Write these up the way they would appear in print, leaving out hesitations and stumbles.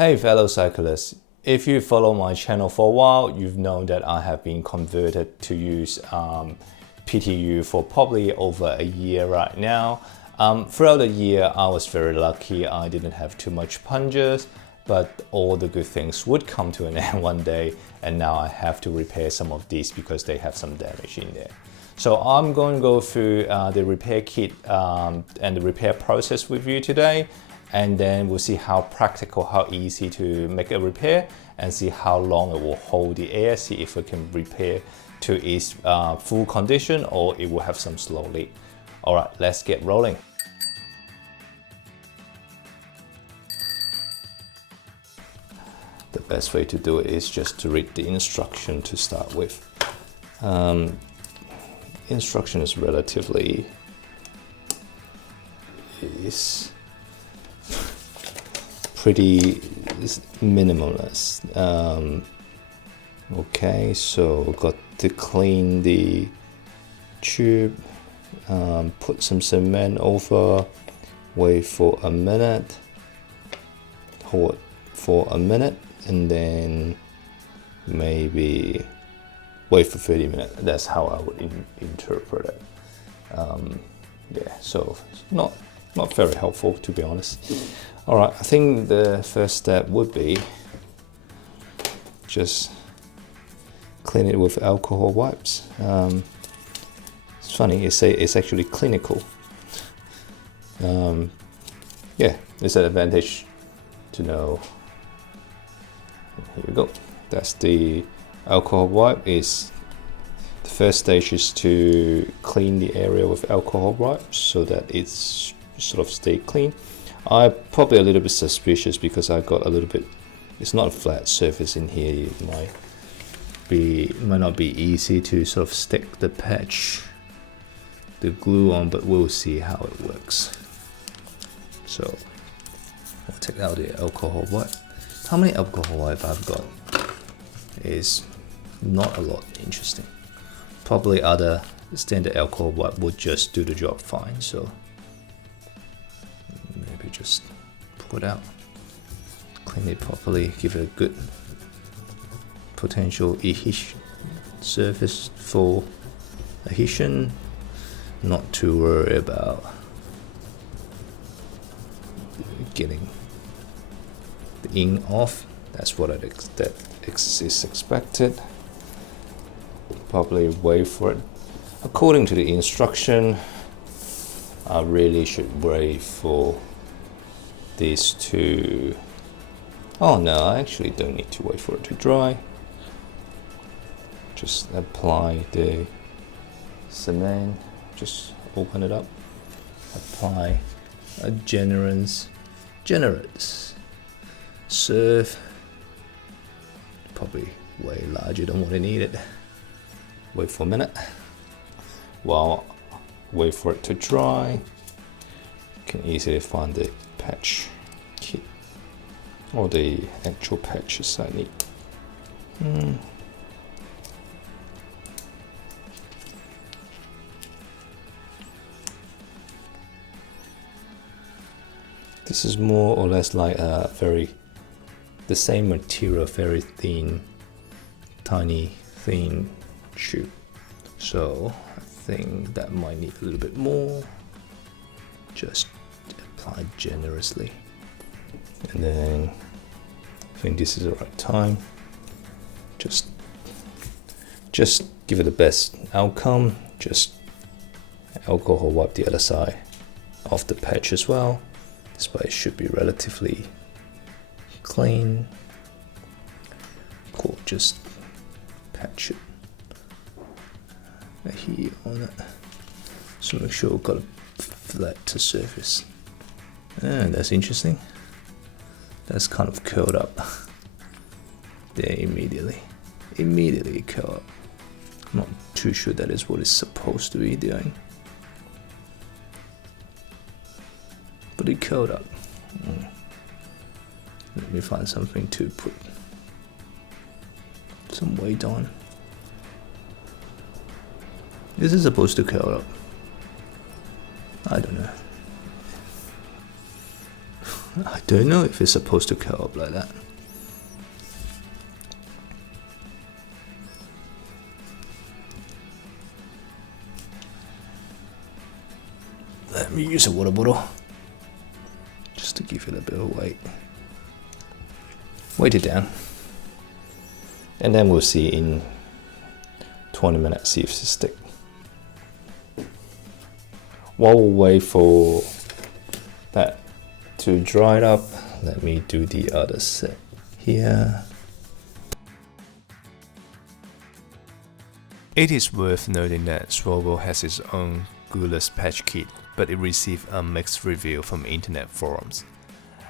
Hey fellow cyclists, if you follow my channel for a while, you've known that I have been converted to use PTU for probably over a year right now. Throughout the year, I was very lucky. I didn't have too much punctures, but all the good things would come to an end one day, and now I have to repair some of these because they have some damage in there. So I'm going to go through the repair kit and the repair process with you today, and then we'll see how practical, how easy to make a repair, and see how long it will hold the air, see if we can repair to its full condition or it will have some slow leak. All right, let's get rolling. The best way to do it is just to read the instruction to start with. Instruction is relatively pretty minimalist. Okay, so got to clean the tube, put some cement over, wait for a minute, hold for a minute, and then maybe wait for 30 minutes. That's how I would interpret it. Yeah, so not very helpful, to be honest. All right, I think the first step would be just clean it with alcohol wipes. It's funny, it's actually clinical. Yeah, it's an advantage to know. Here we go. That's the alcohol wipe. Is the first stage is to clean the area with alcohol wipes so that it's sort of stay clean. I'm probably a little bit suspicious because I got a little bit, it's not a flat surface in here. It might not be easy to sort of stick the patch, the glue on, but we'll see how it works. So I'll take out the alcohol wipe. How many alcohol wipe I've got is not a lot. Interesting. Probably other standard alcohol wipe would just do the job fine. So maybe just pull it out, clean it properly, give it a good potential adhesion surface for adhesion. Not too worried about getting the ink off. That's what is expected. Probably wait for it. According to the instruction, I really should wait for these to... Oh no, I actually don't need to wait for it to dry. Just apply the cement, just open it up, apply a generous serve, probably way larger than what I needed. Wait for a minute while wait for it to dry. You can easily find the patch kit or the actual patches I need. This is more or less like the same material, very thin, tiny, thin tube. So I think that might need a little bit more. Just apply generously. And then I think this is the right time. Just give it the best outcome. Just alcohol wipe the other side of the patch as well. This way it should be relatively clean. Cool, just patch it here on it. So make sure we've got a flat surface. And that's interesting. That's kind of curled up. There immediately curl up. I'm not too sure that is what it's supposed to be doing. But it curled up. Let me find something to put some weight on. Is it supposed to curl up? I don't know. I don't know if it's supposed to curl up like that. Let me use a water bottle just to give it a bit of weight. Weight it down. And then we'll see in 20 minutes see if it's stick. While we wait for that to dry it up, let me do the other set here. It is worth noting that Schwalbe has its own glueless patch kit, but it received a mixed review from internet forums.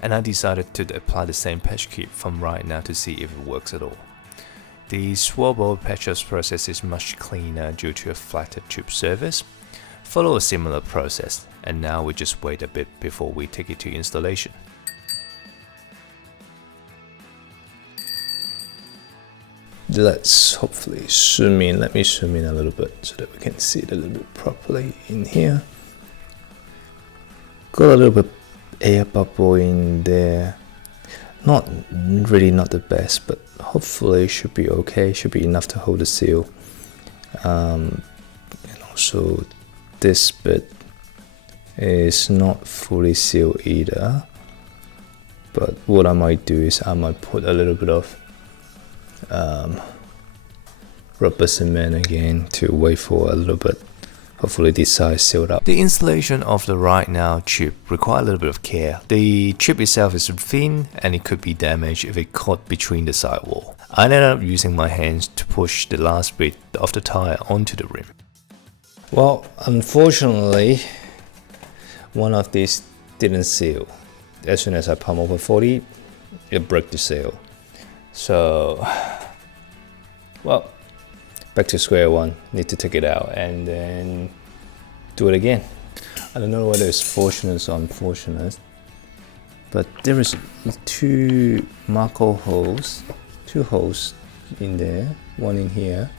And I decided to apply the same patch kit from RideNow to see if it works at all. The Schwalbe patches process is much cleaner due to a flatter tube surface. Follow a similar process, and now we just wait a bit before we take it to installation. Let's hopefully zoom in. Let me zoom in a little bit so that we can see it a little bit properly in here. Got a little bit air bubble in there. Not the best, but hopefully it should be okay. Should be enough to hold the seal. And also this bit is not fully sealed either. But what I might do is I might put a little bit of rubber cement again to wait for a little bit. Hopefully this side is sealed up. The installation of the RideNow chip requires a little bit of care. The chip itself is thin and it could be damaged if it caught between the sidewall. I ended up using my hands to push the last bit of the tire onto the rim. Well, unfortunately, one of these didn't seal. As soon as I pump over 40, it broke the seal. So, well, back to square one. Need to take it out and then do it again. I don't know whether it's fortunate or unfortunate, but there is two Marco holes, two holes in there, one in here,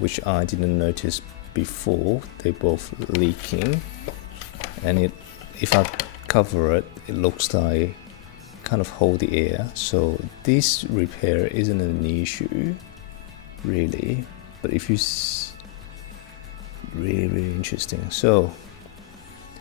which I didn't notice before. They're both leaking, and if I cover it, it looks like kind of hold the air. So this repair isn't an issue really, but if you really interesting. So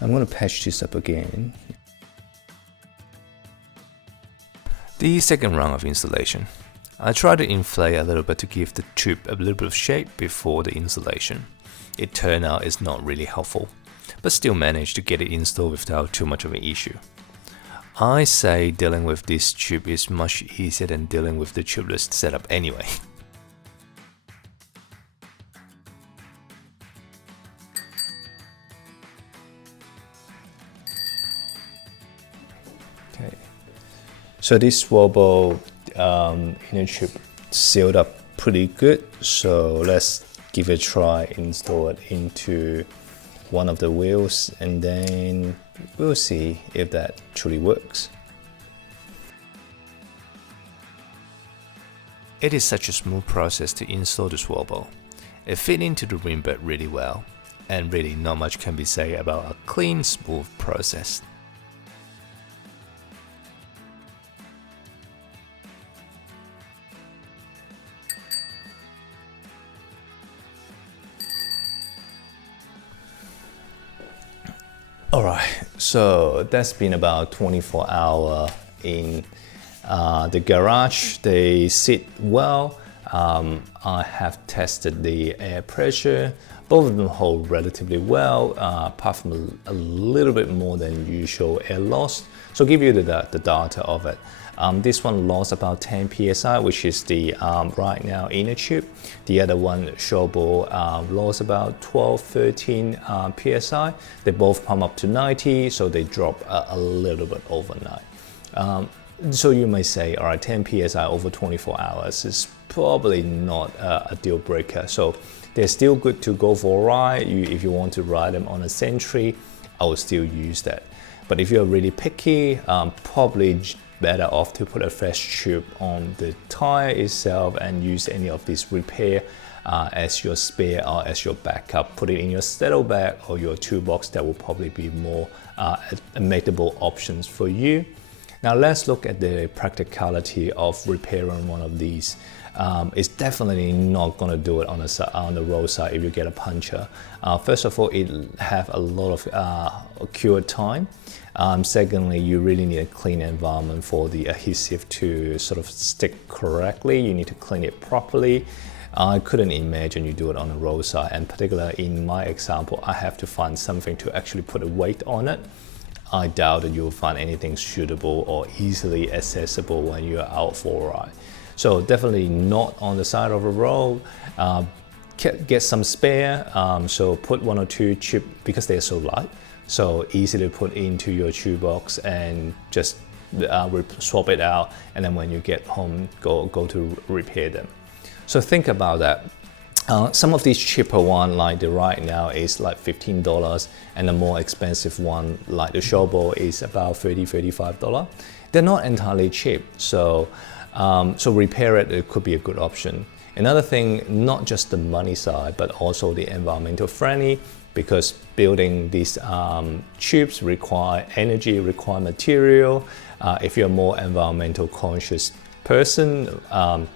I'm going to patch this up again. The second round of installation, I tried to inflate a little bit to give the tube a little bit of shape before the installation. It turned out it's not really helpful, but still managed to get it installed without too much of an issue. I say dealing with this tube is much easier than dealing with the tubeless setup anyway. Okay, so this Schwalbe inner tube sealed up pretty good. So let's give it a try, install it into one of the wheels, and then we'll see if that truly works. It is such a smooth process to install the Schwalbe. It fit into the rim bed really well, and really not much can be said about a clean, smooth process. Alright, so that's been about 24 hours in the garage. They sit well. I have tested the air pressure. Both of them hold relatively well, apart from a little bit more than usual air loss. So I'll give you the data of it. This one lost about 10 psi, which is the RideNow inner tube. The other one, Schwalbe, lost about 12-13 psi. They both pump up to 90, so they drop a little bit overnight. So you may say, all right, 10 psi over 24 hours is probably not a deal breaker. So they're still good to go for a ride. If you want to ride them on a Century, I will still use that. But if you're really picky, probably better off to put a fresh tube on the tire itself and use any of these repair as your spare or as your backup. Put it in your saddlebag or your toolbox. That will probably be more admittable options for you. Now let's look at the practicality of repairing one of these. It's definitely not going to do it on the roadside if you get a puncture. First of all, it have a lot of cure time. Secondly, you really need a clean environment for the adhesive to sort of stick correctly. You need to clean it properly. I couldn't imagine you do it on the roadside, and particularly in my example, I have to find something to actually put a weight on it. I doubt that you'll find anything suitable or easily accessible when you're out for a ride. So definitely not on the side of the road. Get some spare, so put 1 or 2 chips because they're so light, so easy to put into your toolbox and just swap it out, and then when you get home, go to repair them. So think about that. Some of these cheaper ones like the RideNow is like $15, and the more expensive one like the Schwalbe is about $30–$35. They're not entirely cheap, so repair it could be a good option. Another thing, not just the money side, but also the environmental friendly, because building these tubes require energy, require material. If you're a more environmental conscious person,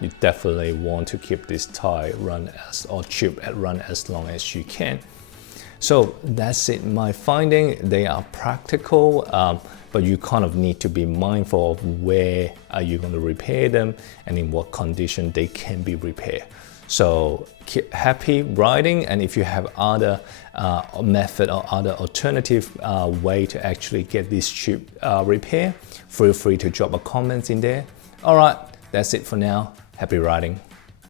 you definitely want to keep this tire tube run as long as you can. So that's it, my finding. They are practical, but you kind of need to be mindful of where are you going to repair them and in what condition they can be repaired. So keep happy riding, and if you have other method or other alternative way to actually get this tube repaired, feel free to drop a comment in there. All right, that's it for now. Happy riding.